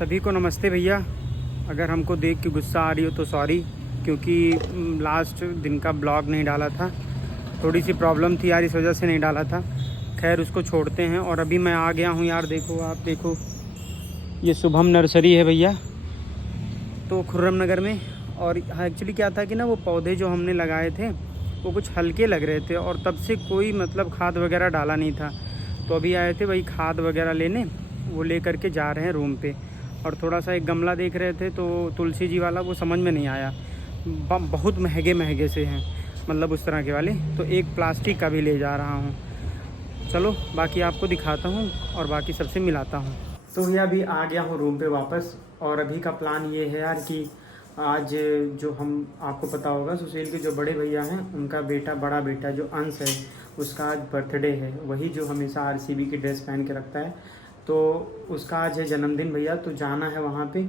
सभी को नमस्ते भैया। अगर हमको देख के गुस्सा आ रही हो तो सॉरी, क्योंकि लास्ट दिन का ब्लॉग नहीं डाला था, थोड़ी सी प्रॉब्लम थी यार, इस वजह से नहीं डाला था। खैर उसको छोड़ते हैं। और अभी मैं आ गया हूँ यार, देखो आप देखो, ये शुभम नर्सरी है भैया, तो खुर्रम नगर में। और एक्चुअली क्या था कि ना, वो पौधे जो हमने लगाए थे वो कुछ हल्के लग रहे थे और तब से कोई मतलब खाद वगैरह डाला नहीं था। तो अभी आए थे वही खाद वगैरह लेने, वो ले करके जा रहे हैं रूम पे। और थोड़ा सा एक गमला देख रहे थे तो तुलसी जी वाला, वो समझ में नहीं आया, बहुत महंगे से हैं, मतलब उस तरह के वाले। तो एक प्लास्टिक का भी ले जा रहा हूँ। चलो बाकी आपको दिखाता हूँ और बाकी सबसे मिलाता हूँ। तो भैया अभी आ गया हूँ रूम पे वापस। और अभी का प्लान ये है यार कि आज जो हम, आपको पता होगा सुशील के जो बड़े भैया हैं, उनका बेटा, बड़ा बेटा जो अंश है, उसका आज बर्थडे है। वही जो हमेशा आरसीबी की ड्रेस पहन के रखता है, तो उसका आज है जन्मदिन भैया। तो जाना है वहाँ पे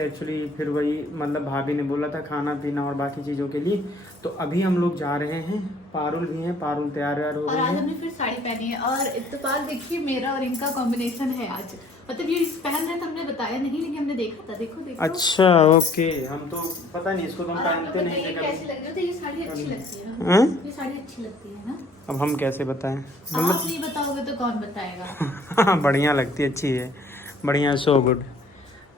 एक्चुअली। फिर वही मतलब भाभी ने बोला था खाना पीना और बाकी चीज़ों के लिए। तो अभी हम लोग जा रहे हैं। पारुल भी हैं, पारुल तैयार हो और गई आज है। हमने फिर साड़ी पहनी है। और इत्तेफाक देखिए, मेरा और इनका कॉम्बिनेशन है आज। मतलब ये पहन रहे थे, हमने बताया नहीं, लेकिन हमने देखा था। देखो देखो। अच्छा ओके, हम तो पता नहीं, इसको तो हम पहनते नहीं थे कैसी कभी। लग रही है? तो ये साड़ी अच्छी लगती है ना? हैं? ये साड़ी अच्छी लगती है ना? अब हम कैसे बताएं, आप मतलब नहीं बताओगे तो कौन बताएगा? बढ़िया लगती है, अच्छी है, बढ़िया, सो गुड।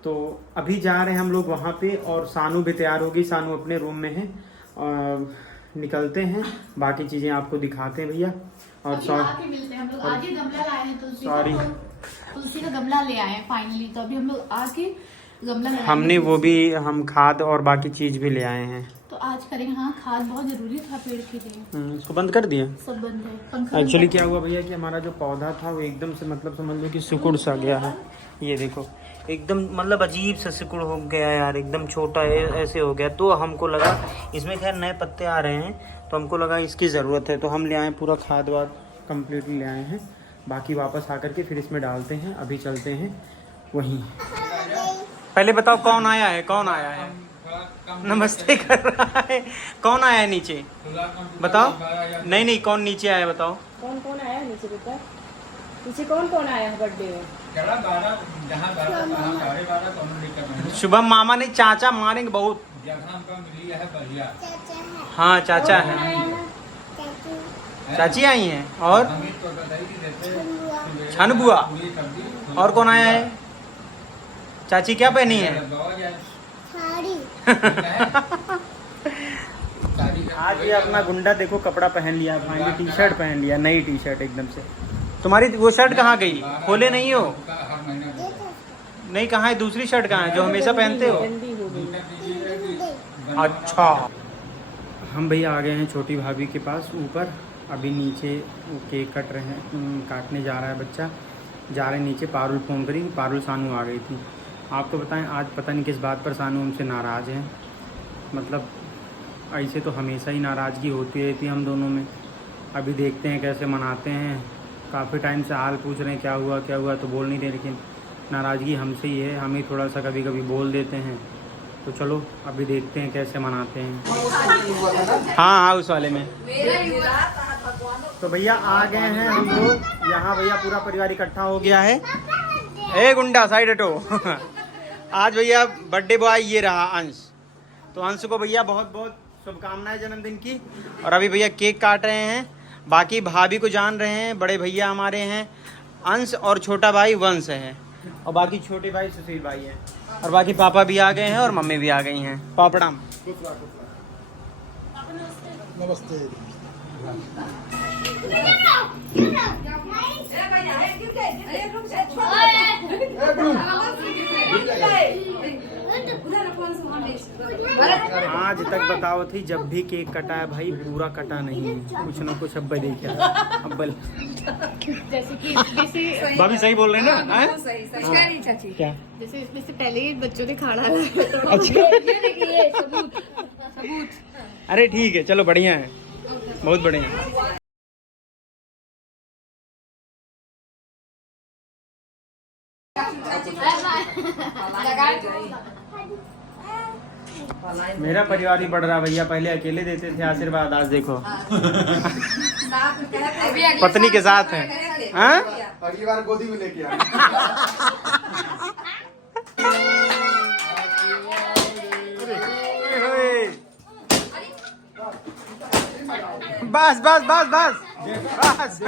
तो अभी जा रहे हैं हम लोग वहाँ पे। और सानू भी तैयार होगी, सानू अपने रूम में है। और निकलते हैं, बाकी चीज़ें आपको दिखाते हैं भैया। और अभी आके मिलते हैं हम लोग। आज ये गमला लाए हैं तुलसी का, सॉरी, तुलसी का गमला ले आए हैं फाइनली। तो अभी हम लोग आके गमला लगाएंगे। हमने वो भी, हम खाद और बाकी चीज़ भी ले आए हैं। तो आज करेंगे। हाँ, खाद बहुत जरूरी था पेड़ के लिए। इसको बंद कर दिया। सब बंद है, पंखा एक्चुअली बंद क्या हुआ भैया कि हमारा जो पौधा था वो एकदम से, मतलब समझ लो कि सिकुड़ सा गया है। ये देखो, एकदम मतलब अजीब सा सिकुड़ हो गया यार, एकदम छोटा ऐसे हो गया। तो हमको लगा इसमें खैर नए पत्ते आ रहे हैं, तो हमको लगा इसकी ज़रूरत है। तो हम ले आए पूरा खाद वाद कम्प्लीटली ले आए हैं। बाकी वापस आकर के फिर इसमें डालते हैं। अभी चलते हैं वहीं। पहले बताओ कौन आया है, कौन आया है? नमस्ते कर रहा है। कौन आया है नीचे, बताओ। नहीं कौन नीचे आया है बताओ। कौन आया नीचे बेटा? नीचे कौन आया है बर्थडे में? शुभम मामा ने चाचा मारेंगे बहुत। हाँ चाचा है, चाची आई हैं। और छन बुआ। और कौन आया है? चाची क्या पहनी है? आज ये अपना गुंडा देखो कपड़ा पहन लिया, फाइनली टी शर्ट पहन लिया, नई टी शर्ट एकदम से। तुम्हारी वो शर्ट कहाँ गई? खोले नहीं हो? नहीं, कहाँ है दूसरी शर्ट? कहाँ है जो हमेशा पहनते हो? अच्छा, हम भैया आ गए हैं छोटी भाभी के पास ऊपर। अभी नीचे केक कट रहे हैं, काटने जा रहा है बच्चा, जा रहे हैं नीचे। पारुल फ़ोन करी, पारुल सानू आ गई थी। आपको बताएं, आज पता नहीं किस बात पर सानू उनसे नाराज़ है। मतलब ऐसे तो हमेशा ही नाराज़गी होती रहती है हम दोनों में। अभी देखते हैं कैसे मनाते हैं। काफ़ी टाइम से हाल पूछ रहे हैं क्या हुआ क्या हुआ, तो बोल नहीं रहे, लेकिन नाराज़गी हमसे ही है। हम ही थोड़ा सा कभी कभी बोल देते हैं। तो चलो अभी देखते हैं कैसे मनाते हैं। हाँ उस वाले में। तो भैया आ गए हैं हम लोग यहाँ। भैया पूरा परिवार इकट्ठा हो गया है। ए गुंडा साइड हटो। आज भैया बर्थडे बॉय ये रहा अंश। तो अंश को भैया बहुत बहुत शुभकामनाएं जन्मदिन की। और अभी भैया केक काट रहे हैं। बाकी भाभी को जान रहे हैं, बड़े भैया हमारे हैं अंश, और छोटा भाई वंश है, और बाकी छोटे भाई सुशील भाई हैं। और बाकी पापा भी आ गए हैं और मम्मी भी आ गई हैं। पापड़ाम नमस्ते। आज तक बताओ थी, जब भी केक कटा है भाई पूरा कटा नहीं है, कुछ ना कुछ अब्बल देखा अब्बल। जैसे कि जैसे भाभी सही बोल रहे हैं ना? चाची क्या? जैसे इसमें से पहले ही बच्चों ने खाना लाया। अच्छा, ये देखिए सबूत। अरे ठीक है, चलो बढ़िया है, बहुत बढ़िया। मेरा परिवार ही बढ़ रहा भैया, पहले अकेले देते थे आशीर्वाद, आज देखो पत्नी के साथ है। हाँ? अगली बार गोदी में लेके आए। बस बस बस बस बस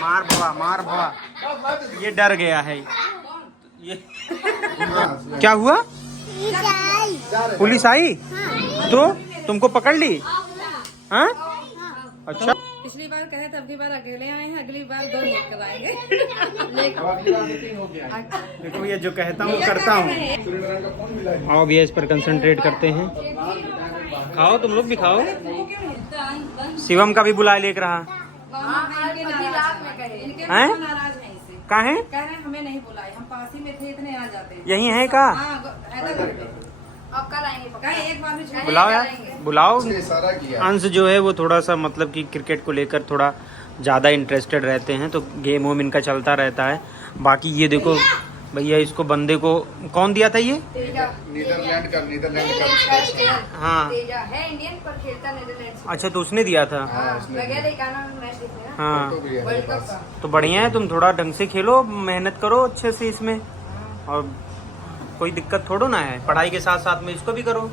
मार बाबा ये डर गया है ये क्या हुआ? पुलिस आई तो तुमको पकड़ ली? हाँ अच्छा पिछली बार कहे थे अगली बार अकेले आए हैं, अगली बार 2 लेकर आएंगे। देखो भैया जो कहता हूँ करता हूँ। आओ भैया इस पर कंसंट्रेट करते हैं। खाओ तुम लोग भी खाओ। शिवम का भी बुला लेकर रहा हैं? कहाँ है? कह रहे हैं हमें नहीं बुलाए, हम पास ही में थे, इतने आ जाते हैं। यही है का? अब कल आएंगे, एक बार भी बुलाओ यार बुलाओ। अंश जो है वो थोड़ा सा मतलब कि क्रिकेट को लेकर थोड़ा ज़्यादा इंटरेस्टेड रहते हैं, तो गेम वोम इनका चलता रहता है। बाकी ये देखो भैया इसको बंदे को कौन दिया था ये? नीदरलैंड का हाँ है इंडियन पर खेलता नीदरलैंड से। अच्छा तो उसने दिया था। हाँ वर्ल्ड कप का। तो बढ़िया है, तुम थोड़ा ढंग से खेलो, मेहनत करो अच्छे से इसमें, और कोई दिक्कत थोड़ो ना है। पढ़ाई के साथ साथ में इसको भी करो,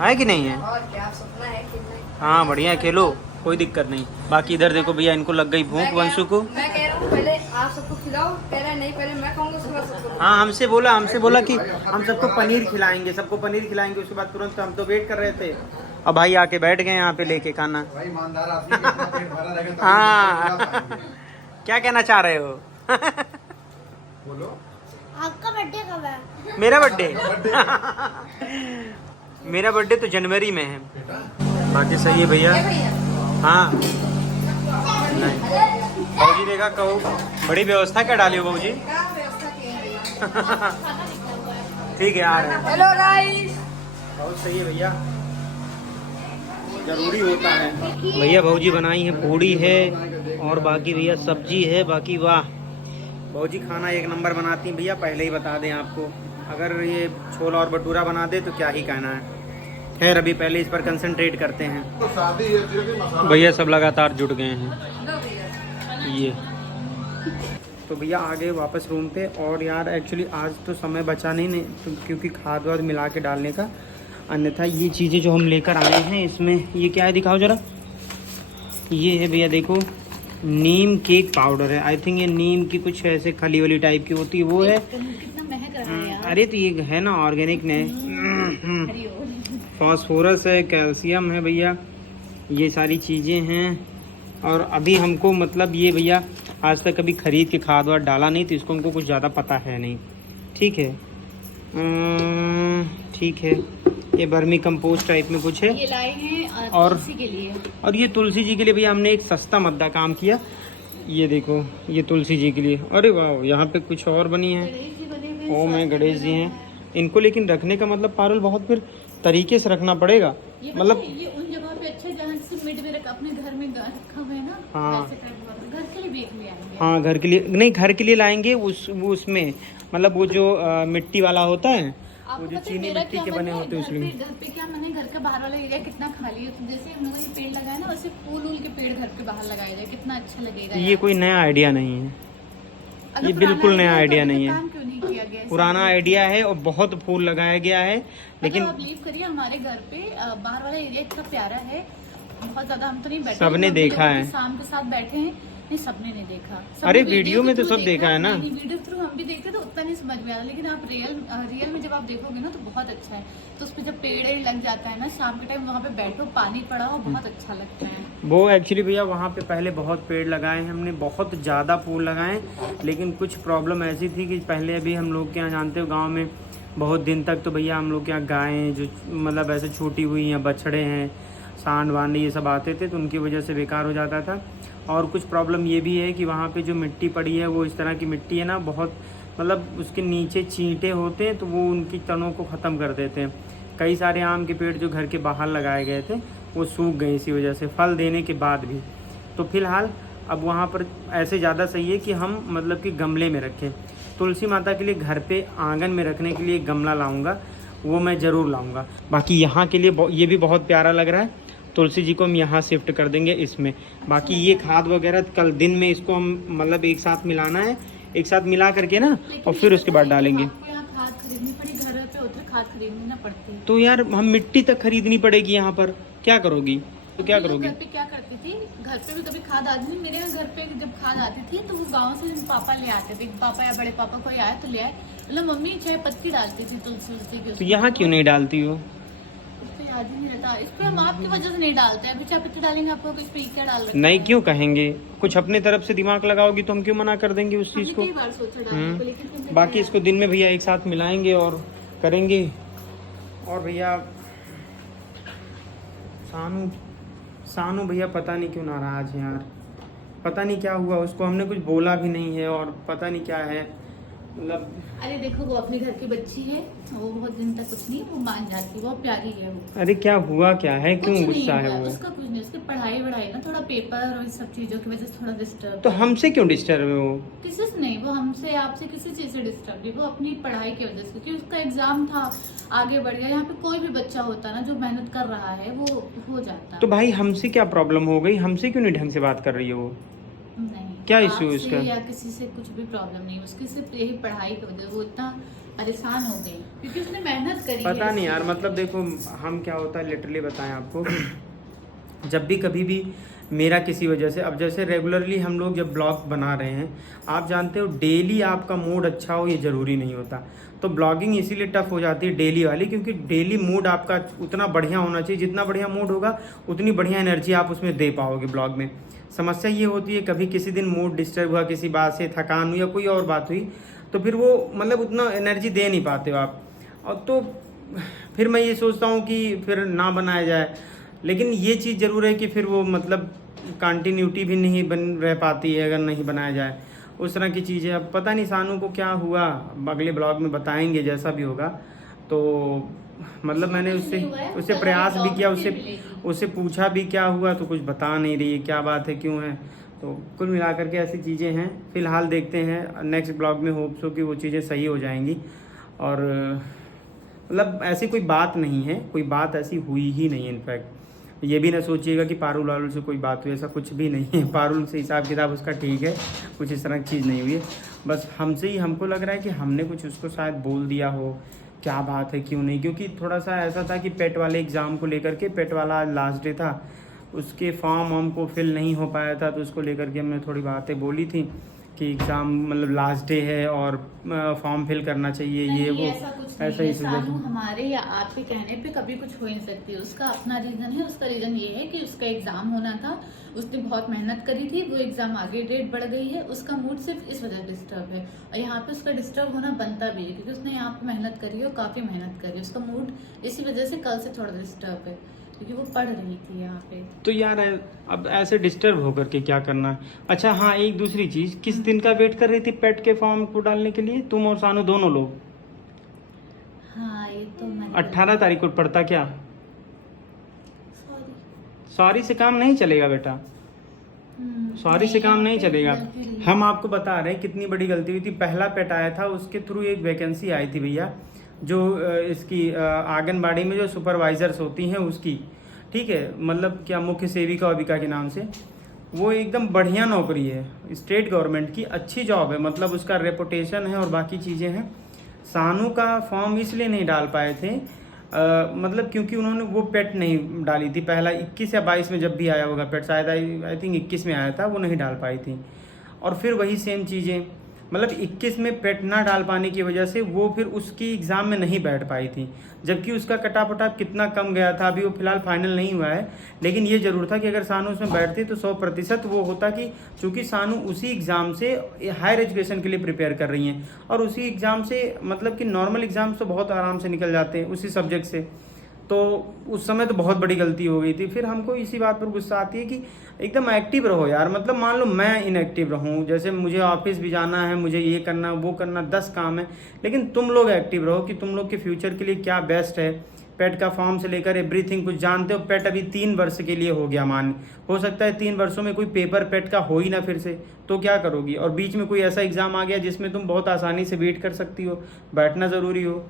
है कि नहीं है? और क्या सपना है खेलने। हाँ बढ़िया है, खेलो कोई दिक्कत नहीं। बाकी इधर देखो भैया इनको लग गई भूख वंशु को। मैं कह रहा हूँ पहले आप सबको खिलाओ, कह रहे नहीं पहले मैं खाऊंगा उसके बाद सबको। हाँ हमसे बोला कि हम सबको पनीर खिलाएंगे, उसके बाद तुरंत हम तो वेट कर रहे थे। अब भाई आके बैठ गए यहाँ पे लेके खाना। भाई ईमानदार आदमी के अपना पेट भरा रहेगा तभी हाँ खिला पाएंगे। क्या कहना चाह रहे हो? बोलो। आपका बर्थडे कब है? मेरा बर्थडे मेरा बर्थडे तो जनवरी में है। बाकी सही है भैया। हाँ नहीं भाजी देखा कहो बड़ी व्यवस्था क्या डाली हो भाजी? ठीक है आ रहे हैं। Hello guys. बहुत सही है भैया, जरूरी होता है। भैया भौजी बनाई है, पूड़ी है और बाकी भैया सब्जी है। बाकी वाह भौजी खाना एक नंबर बनाती हैं भैया, पहले ही बता दें आपको। अगर ये छोला और भटूरा बना दे तो क्या ही कहना है। खैर अभी पहले इस पर कंसंट्रेट करते हैं। तो शादी है फिर भी मसाला भैया सब लगातार जुट गए हैं ये। तो भैया आ गए वापस रूम पे। और यार एक्चुअली आज तो समय बचा नहीं तो क्योंकि खाद वाद मिला के डालने का, अन्यथा ये चीज़ें जो हम लेकर आए हैं इसमें ये क्या है दिखाओ ज़रा। ये है भैया देखो नीम केक पाउडर है। आई थिंक ये नीम की कुछ ऐसे खली वाली टाइप की होती है वो है। कितना महक रहा है यार। अरे तो ये है ना ऑर्गेनिक ने। फास्फोरस है, कैल्शियम है भैया, ये सारी चीज़ें हैं। और अभी हमको मतलब ये भैया आज तक कभी खरीद के खाद वाद डाला नहीं, तो इसको हमको कुछ ज़्यादा पता है नहीं। ठीक है ठीक है। ये बर्मी कंपोस्ट टाइप में कुछ है। ये लाए हैं और तुलसी के लिए। और ये तुलसी जी के लिए भैया हमने एक सस्ता मद्दा काम किया। ये देखो ये तुलसी जी के लिए। अरे वाह यहाँ पे कुछ और बनी है। गणेश जी बने हुए ओ मैं गणेश जी हैं इनको, लेकिन रखने का मतलब पारुल बहुत फिर तरीके से रखना पड़ेगा। ये मतलब ये उन जगह पे अच्छा जहाँ से मिड में अपने घर में रखा हुआ है ना। हाँ। वैसे टाइप का। घर के लिए भी एक ले आएंगे। हाँ घर के लिए नहीं, घर के लिए लाएंगे वो उसमें मतलब वो जो मिट्टी वाला होता है, वो जो चीनी मिट्टी के बने होते हैं उसमें। घर पे क्या मैंने घर के बाहर वाला एरिया कितना खाली है, तो जैसे हम लोगों ने पेड़ लगाए ना वैसे फूल के पेड़ घर के बाहर लगाए जाए, कितना अच्छा लगेगा। ये कोई नया आइडिया नहीं है, ये बिल्कुल नया आइडिया नहीं है। काम क्यों नहीं किया गया? पुराना आइडिया है और बहुत फूल लगाया गया है। लेकिन आप बिलीव करिए हमारे घर पे बाहर वाला एरिया इतना प्यारा है, बहुत ज्यादा हम तो नहीं बैठे, सबने देखा है। शाम के साथ बैठे हैं, नहीं सबने नहीं देखा। अरे वीडियो में तो सब देखा है ना। वीडियो थ्रू हम भी देखते तो उतना नहीं समझ में आया, लेकिन आप रियल में जब आप देखोगे ना तो बहुत अच्छा है। तो उसमें जब पेड़ लग जाता है ना शाम के टाइम, वहाँ पे बैठो पानी पड़ा हो, बहुत अच्छा लगता है वो। एक्चुअली भैया वहाँ पे पहले बहुत पेड़ लगाए हैं हमने, बहुत ज़्यादा फूल लगाए, लेकिन कुछ प्रॉब्लम ऐसी थी कि पहले अभी हम लोग के यहाँ जानते हो गाँव में बहुत दिन तक तो भैया हम लोग के यहाँ गायें जो मतलब ऐसे छूटी हुई हैं, बछड़े हैं, सांड वांड ये सब आते थे, तो उनकी वजह से बेकार हो जाता था। और कुछ प्रॉब्लम ये भी है कि वहाँ पे जो मिट्टी पड़ी है वो इस तरह की मिट्टी है ना, बहुत मतलब उसके नीचे चींटे होते हैं तो वो उनकी तनों को ख़त्म कर देते हैं। कई सारे आम के पेड़ जो घर के बाहर लगाए गए थे वो सूख गए इसी वजह से, फल देने के बाद भी। तो फिलहाल अब वहाँ पर ऐसे ज़्यादा सही है कि हम मतलब कि गमले में रखें। तुलसी माता के लिए घर पे आंगन में रखने के लिए गमला लाऊंगा, वो मैं ज़रूर लाऊंगा। बाकी यहाँ के लिए ये भी बहुत प्यारा लग रहा है। तुलसी जी को हम यहाँ शिफ्ट कर देंगे इसमें। बाकी ये खाद वगैरह कल दिन में इसको हम मतलब एक साथ मिलाना है, एक साथ मिला करके ना, और फिर उसके बाद डालेंगे। आपको यहाँ खाद खरीदनी पड़ी, घर पे होते हैं, खाद खरीदनी ना पड़ती है। तो यार हम मिट्टी तक खरीदनी पड़ेगी यहाँ पर, क्या करोगी? तो क्या हम लोग करोगी? घर पे क्या करती थी, घर पे भी कभी खाद आती थी। मेरे यहाँ घर पे जब खाद आती थी तो वो गाँव से पापा ले आते थे, पापा या बड़े पापा कोई आया तो ले आए। मतलब मम्मी चाय पत्ती डालती थी तुलसी उलसी की। तो यहाँ क्यों नहीं डालती हो? इस पे याद ही नहीं रहता। इस पे हम आपकी वजह से नहीं डालते। अभी चाय पत्ती डालेंगे आपको, इस पे क्या डाल रहे नहीं क्यों कहेंगे? कुछ अपने तरफ से दिमाग लगाओगी तो हम क्यों मना कर देंगे उस चीज़ को? कई बार सोचा डालने को, लेकिन फिर बाकी इसको दिन में भैया एक साथ मिलाएंगे और करेंगे। और भैया सानू भैया पता नहीं क्यों नाराज है यार, पता नहीं क्या हुआ उसको, हमने कुछ बोला भी नहीं है और पता नहीं क्या है मतलब। अरे देखो, वो अपने घर की बच्ची है, वो बहुत दिन तक कुछ नहीं, वो मान जाती, वो प्यारी है वो। अरे क्या हुआ, क्या है, कुछ क्यों नहीं गुस्सा हुआ, है वो? उसका कुछ नहीं, उसकी पढ़ाई ना थोड़ा पेपर और इस सब चीजों की वजह से थोड़ा डिस्टर्ब। तो हमसे क्यों डिस्टर्ब है वो? किसी से नहीं, वो हमसे आपसे किसी चीज से डिस्टर्ब है, वो अपनी पढ़ाई की वजह से, क्योंकि उसका एग्जाम था, आगे बढ़ गया। यहाँ पे कोई भी बच्चा होता ना जो मेहनत कर रहा है वो हो जाता। तो भाई हमसे क्या प्रॉब्लम हो गई? हमसे क्यों नहीं ढंग से बात कर रही है वो? नहीं, क्या इशू है आपसे उसका? या किसी से कुछ भी प्रॉब्लम नहीं, उसकी सिर्फ यही पढ़ाई की वजह से वो इतना परेशान हो गई, क्योंकि उसने मेहनत करी पता है नहीं यार, इसलिए। मतलब देखो हम क्या होता है लिटरली बताएं आपको, जब भी कभी भी मेरा किसी वजह से, अब जैसे रेगुलरली हम लोग जब ब्लॉग बना रहे हैं, आप जानते हो डेली आपका मूड अच्छा हो ये ज़रूरी नहीं होता। तो ब्लॉगिंग इसीलिए टफ हो जाती है डेली वाली, क्योंकि डेली मूड आपका उतना बढ़िया होना चाहिए, जितना बढ़िया मूड होगा उतनी बढ़िया एनर्जी आप उसमें दे पाओगे ब्लॉग में। समस्या ये होती है कभी किसी दिन मूड डिस्टर्ब हुआ, किसी बात से थकान हुई या कोई और बात हुई, तो फिर वो मतलब उतना एनर्जी दे नहीं पाते हो आप। और तो फिर मैं ये सोचता हूँ कि फिर ना बनाया जाए, लेकिन ये चीज़ ज़रूर है कि फिर वो मतलब कंटिन्यूटी भी नहीं बन रह पाती है अगर नहीं बनाया जाए, उस तरह की चीज़ें। अब पता नहीं सानू को क्या हुआ, अगले ब्लॉग में बताएंगे जैसा भी होगा। तो मतलब मैंने उससे प्रयास भी किया, उससे पूछा भी क्या हुआ, तो कुछ बता नहीं रही है क्या बात है, क्यों है। तो कुल मिलाकर के ऐसी चीज़ें हैं। फ़िलहाल देखते हैं नेक्स्ट ब्लॉग में, होप्स हो कि वो चीज़ें सही हो जाएंगी। और मतलब ऐसी कोई बात नहीं है, कोई बात ऐसी हुई ही नहीं है। इनफैक्ट ये भी ना सोचिएगा कि पारुल वारुल से कोई बात हुई, ऐसा कुछ भी नहीं है। पारुल से हिसाब किताब उसका ठीक है, कुछ इस तरह की चीज़ नहीं हुई है। बस हमसे ही हमको लग रहा है कि हमने कुछ उसको शायद बोल दिया हो, क्या बात है क्यों नहीं। क्योंकि थोड़ा सा ऐसा था कि पेट वाले एग्ज़ाम को लेकर के, पेट वाला लास्ट डे था, उसके फॉर्म हमको फिल नहीं हो पाया था, तो उसको लेकर के हमने थोड़ी बातें बोली थी कि एग्ज़ाम मतलब लास्ट डे है और फॉर्म फिल करना चाहिए, ये वो ऐसा ही सानू हमारे या आपके कहने पे कभी कुछ हो नहीं सकती। उसका अपना रीजन है, उसका रीजन ये है कि उसका एग्जाम होना था, उसने बहुत मेहनत करी थी, वो एग्जाम आगे डेट बढ़ गई है, उसका मूड सिर्फ इस वजह से डिस्टर्ब है। और यहाँ पे उसका डिस्टर्ब होना बनता भी है, क्योंकि उसने यहाँ पे मेहनत करी है और काफी मेहनत करी है। उसका मूड इसी वजह से कल से थोड़ा डिस्टर्ब है, क्योंकि वो पढ़ रही थी यहाँ पे। तो यार अब ऐसे डिस्टर्ब होकर के क्या करना है। अच्छा हाँ, एक दूसरी चीज़, किस दिन का वेट कर रही थी पेट के फॉर्म को डालने के लिए, तुम और सानू दोनों लोग? हाँ ये तो 18 तारीख को पड़ता क्या? सॉरी से काम नहीं चलेगा बेटा, सॉरी से काम नहीं चलेगा। हम आपको बता रहे हैं कितनी बड़ी गलती हुई थी। पहला पेट आया था, उसके थ्रू एक वैकेंसी आई थी भैया, जो इसकी आंगनबाड़ी में जो सुपरवाइजर्स होती हैं उसकी, ठीक है, मतलब क्या मुख्य सेविका अविका के नाम से, वो एकदम बढ़िया नौकरी है, स्टेट गवर्नमेंट की अच्छी जॉब है, मतलब उसका रेपुटेशन है और बाकी चीज़ें हैं। सानू का फॉर्म इसलिए नहीं डाल पाए थे मतलब क्योंकि उन्होंने वो पेट नहीं डाली थी, पहला 21 या 22 में जब भी आया होगा पेट, शायद आई थिंक 21 में आया था, वो नहीं डाल पाई थी। और फिर वही सेम चीज़ें, मतलब 21 में पेट ना डाल पाने की वजह से वो फिर उसकी एग्ज़ाम में नहीं बैठ पाई थी, जबकि उसका कटाप कितना कम गया था। अभी वो फिलहाल फाइनल नहीं हुआ है, लेकिन ये ज़रूर था कि अगर सानू उसमें बैठती तो 100% वो होता कि चूँकि सानू उसी एग्ज़ाम से हायर एजुकेशन के लिए प्रिपेयर कर रही हैं, और उसी एग्ज़ाम से मतलब कि नॉर्मल एग्ज़ाम्स तो बहुत आराम से निकल जाते हैं उसी सब्जेक्ट से। तो उस समय तो बहुत बड़ी गलती हो गई थी। फिर हमको इसी बात पर गुस्सा आती है कि एकदम एक्टिव रहो यार, मतलब मान लो मैं इनएक्टिव रहूं, जैसे मुझे ऑफिस भी जाना है, मुझे ये करना वो करना, 10 काम है, लेकिन तुम लोग एक्टिव रहो कि तुम लोग के फ्यूचर के लिए क्या बेस्ट है। पेट का फॉर्म से लेकर एवरीथिंग कुछ जानते हो। पेट अभी 3 वर्ष के लिए हो गया, मान हो सकता है 3 वर्षों में कोई पेपर पेट का हो ही ना फिर से, तो क्या करोगी। और बीच में कोई ऐसा एग्जाम आ गया जिसमें तुम बहुत आसानी से बीट कर सकती हो, बैठना ज़रूरी हो।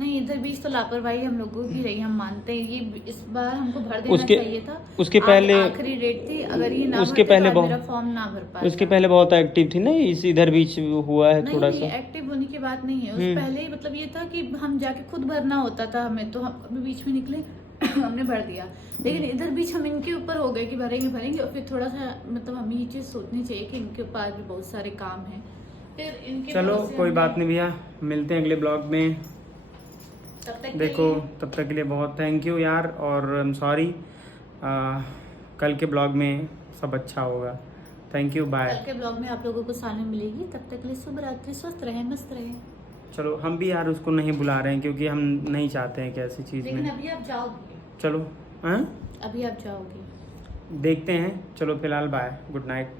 नहीं, इधर बीच तो लापरवाही हम लोगों की रही, हम मानते हैं। ये इस बार हमको भर देना चाहिए था, उसके पहले आखिरी डेट थी, अगर ये ना उसके भरते पहले तो बहुत मेरा फॉर्म ना भर पाता। उसके पहले बहुत एक्टिव थी ना, इस इधर बीच हुआ है थोड़ा सा। एक्टिव होने की की बात नहीं है, उस पहले ही मतलब ये था कि हम जाके खुद भरना होता था हमें, तो हम अभी बीच में निकले हमने भर दिया, लेकिन इधर बीच हम इनके ऊपर हो गए कि भरेंगे और फिर थोड़ा सा मतलब हमें ये चीज़ सोचनी चाहिए कि इनके पास भी बहुत सारे काम हैं, फिर इनके चलो वजह से कोई हमें- बात नहीं भैया, मिलते हैं अगले ब्लॉग में। तब तक के देखो लिए तब तक के लिए बहुत थैंक यू यार, और आई एम सॉरी। कल के ब्लॉग में सब अच्छा होगा। Thank you, bye. कल के ब्लॉग में आप लोगों को सामने मिलेगी, तब तक के लिए शुभ रात्रि, स्वस्थ रहे, मस्त रहे। चलो हम भी यार उसको नहीं बुला रहे हैं क्योंकि हम नहीं चाहते हैं कि ऐसी चीज़ लेकिन में। अभी आप जाओगे, चलो हाँ अभी आप जाओगे। देखते हैं, चलो फिलहाल बाय, गुड नाइट।